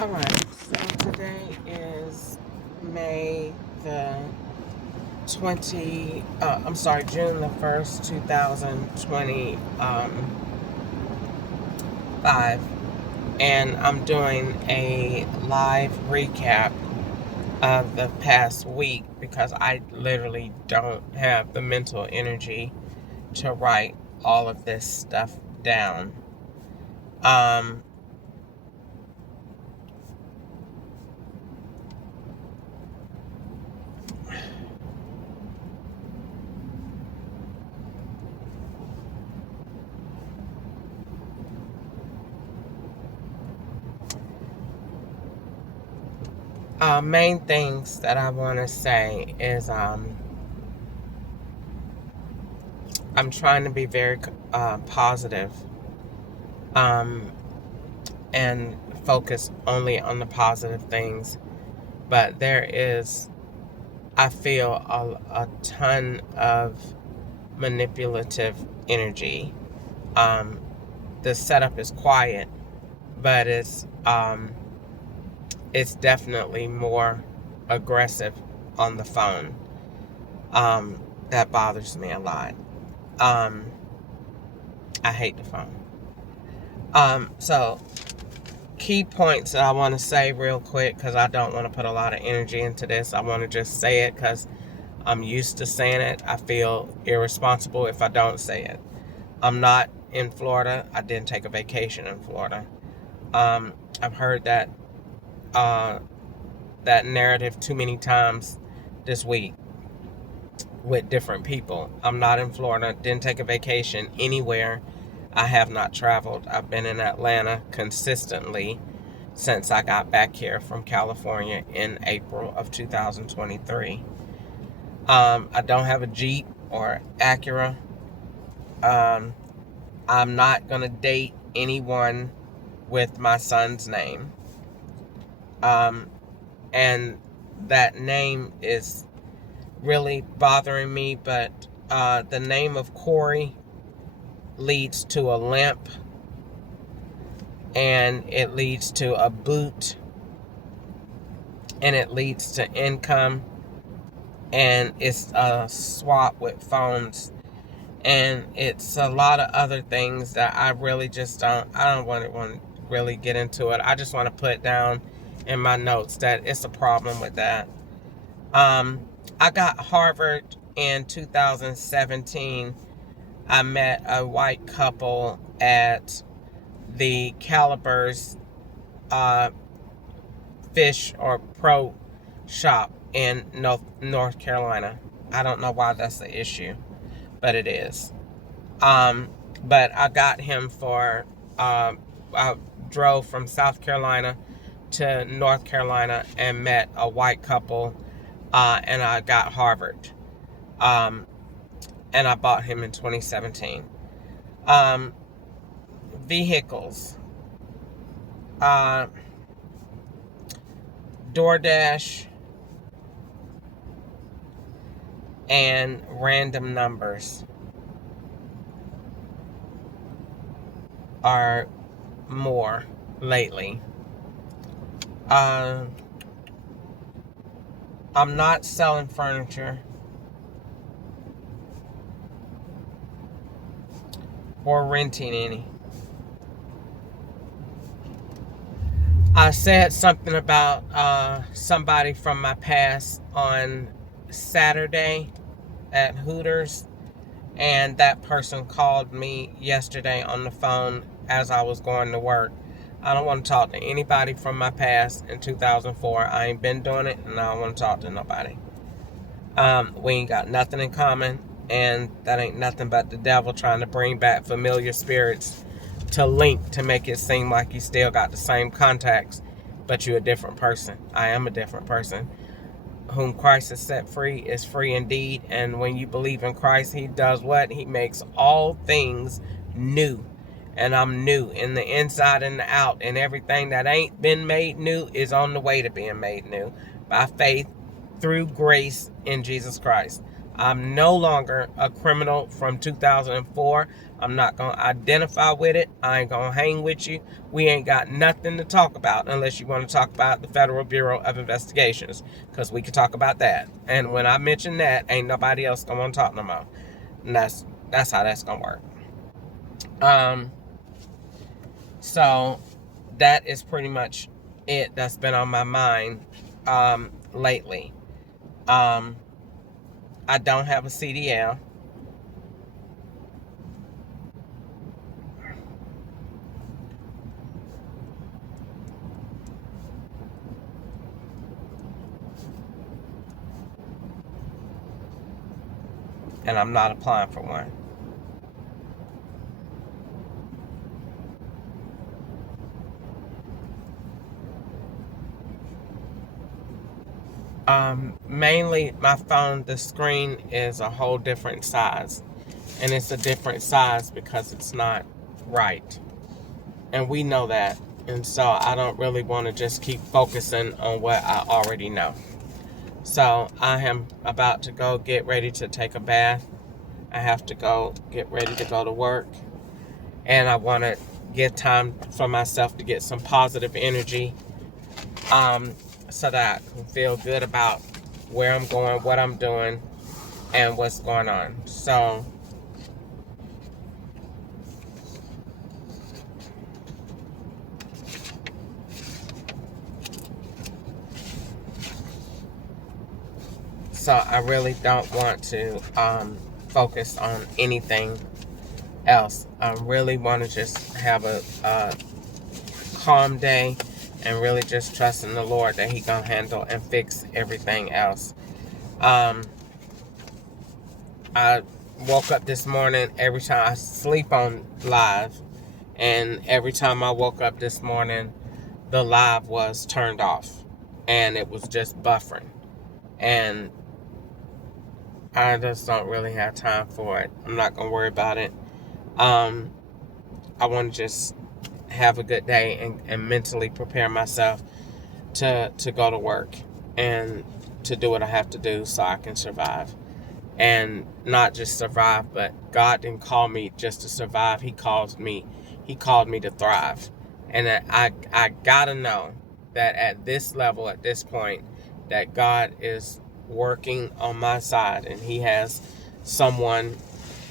All right, so today is May the June the 1st, 2025, and I'm doing a live recap of the past week because I literally don't have the mental energy to write all of this stuff down. Um, Main things that I want to say is I'm trying to be very positive, um, and focus only on the positive things. But there is, I feel, a ton of manipulative energy. Um, the setup is quiet, but it's definitely more aggressive on the phone. That bothers me a lot. Um, I hate the phone. So key points that I want to say real quick, because I don't want to put a lot of energy into this. I want to just say it because I'm used to saying it. I feel irresponsible if I don't say it. I'm not in Florida. I didn't take a vacation in Florida. I've heard uh, that narrative too many times this week with different people. I'm not in Florida. Didn't take a vacation anywhere. I have not traveled. I've been in Atlanta consistently since I got back here from California in April of 2023. I don't have a Jeep or Acura. Um, I'm not going to date anyone with my son's name. Um, and that name is really bothering me, but the name of Corey leads to a limp, and it leads to a boot, and it leads to income, and it's a swap with phones, and it's a lot of other things that I really just I don't want to really get into it. I just want to put down in my notes that it's a problem with that. I got Harvard in 2017. I met a white couple at the Calibers fish or pro shop in North Carolina. I don't know why that's the issue, but it is. But I got him for, I drove from South Carolina to North Carolina and met a white couple, and I got Harvard. Um, and I bought him in 2017. Um, Vehicles. Uh, DoorDash and random numbers are more lately. I'm not selling furniture or renting any. I said something about somebody from my past on Saturday at Hooters, and that person called me yesterday on the phone as I was going to work. I don't want to talk to anybody from my past in 2004. I ain't been doing it, and I don't want to talk to nobody. We ain't got nothing in common, and that ain't nothing but the devil trying to bring back familiar spirits to link to make it seem like you still got the same contacts, but you're a different person. I am a different person. Whom Christ has set free is free indeed. And when you believe in Christ, he does what? He makes all things new. And I'm new in the inside and the out. And everything that ain't been made new is on the way to being made new by faith through grace in Jesus Christ. I'm no longer a criminal from 2004. I'm not going to identify with it. I ain't going to hang with you. We ain't got nothing to talk about unless you want to talk about the Federal Bureau of Investigations, because we can talk about that. And when I mention that, ain't nobody else going to want to talk no more. And that's how that's going to work. So that is pretty much it that's been on my mind lately. I don't have a CDL. And I'm not applying for one. Mainly my phone, the screen is a whole different size. And it's a different size because it's not right. And we know that. And so I don't really want to just keep focusing on what I already know. So I am about to go get ready to take a bath. I have to go get ready to go to work. And I want to give time for myself to get some positive energy, so that I can feel good about where I'm going, what I'm doing, and what's going on. So I really don't want to focus on anything else. I really want to just have a calm day and really just trust in the Lord that He gonna handle and fix everything else. I woke up this morning, every time I sleep on live, and every time I woke up this morning, the live was turned off and it was just buffering. And I just don't really have time for it. I'm not gonna worry about it. I want to just have a good day and mentally prepare myself to go to work and to do what I have to do so I can survive. And not just survive, but God didn't call me just to survive. He called me to thrive. And I gotta know that at this level, at this point, that God is working on my side and He has someone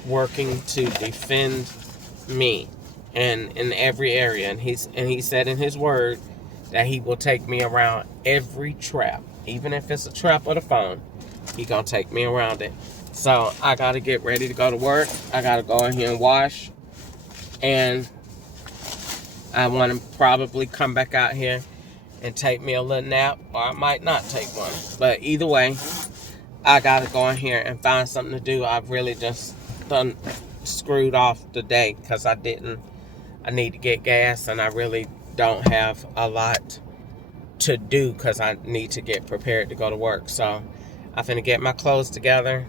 working to defend me and in every area. And He said in His word that He will take me around every trap, even if it's a trap of the phone. He gonna take me around it. So I gotta get ready to go to work. I gotta go in here and wash, and I want to probably come back out here and take me a little nap, or I might not take one. But either way, I gotta go in here and find something to do. I've really just done screwed off the day because I need to get gas, and I really don't have a lot to do because I need to get prepared to go to work. So I'm finna get my clothes together,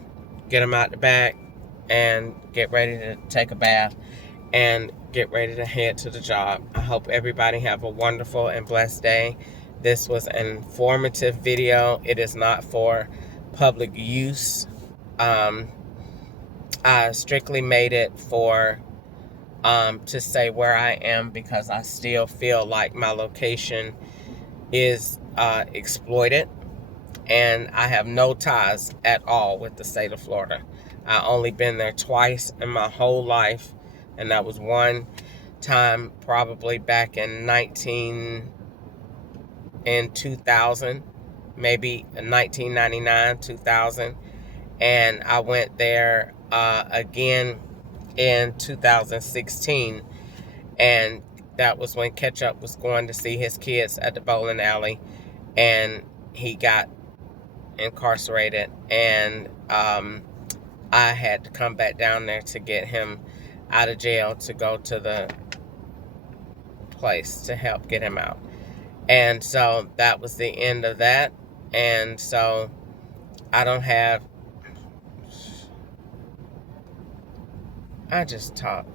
get them out the back, and get ready to take a bath and get ready to head to the job. I hope everybody have a wonderful and blessed day. This was an informative video. It is not for public use. I strictly made it for to say where I am, because I still feel like my location is exploited, and I have no ties at all with the state of Florida. I only been there twice in my whole life, and that was one time probably back in 2000, maybe 1999, 2000, and I went there again in 2016, and that was when Ketchup was going to see his kids at the bowling alley, and he got incarcerated, and I had to come back down there to get him out of jail to go to the place to help get him out. And so that was the end of that. And so I don't have, I just talked,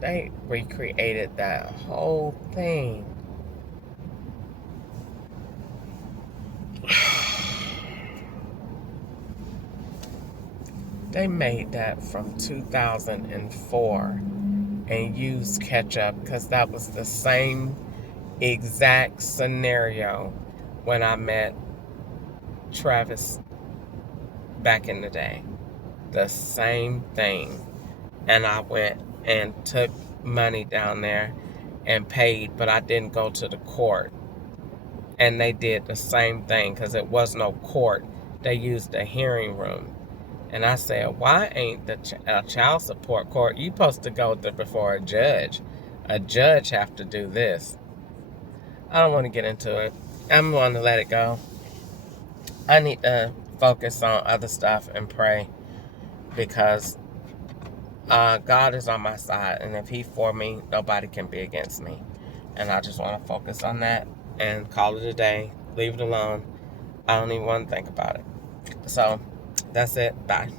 they recreated that whole thing. They made that from 2004 and used ketchup because that was the same exact scenario when I met Travis back in the day. The same thing. And I went and took money down there and paid, but I didn't go to the court. And they did the same thing because it was no court. They used the hearing room. And I said, why ain't the child support court? You supposed to go before a judge. A judge have to do this. I don't want to get into it. I'm going to let it go. I need to focus on other stuff and pray because God is on my side. And if He's for me, nobody can be against me. And I just want to focus on that and call it a day. Leave it alone. I don't even want to think about it. So, that's it. Bye.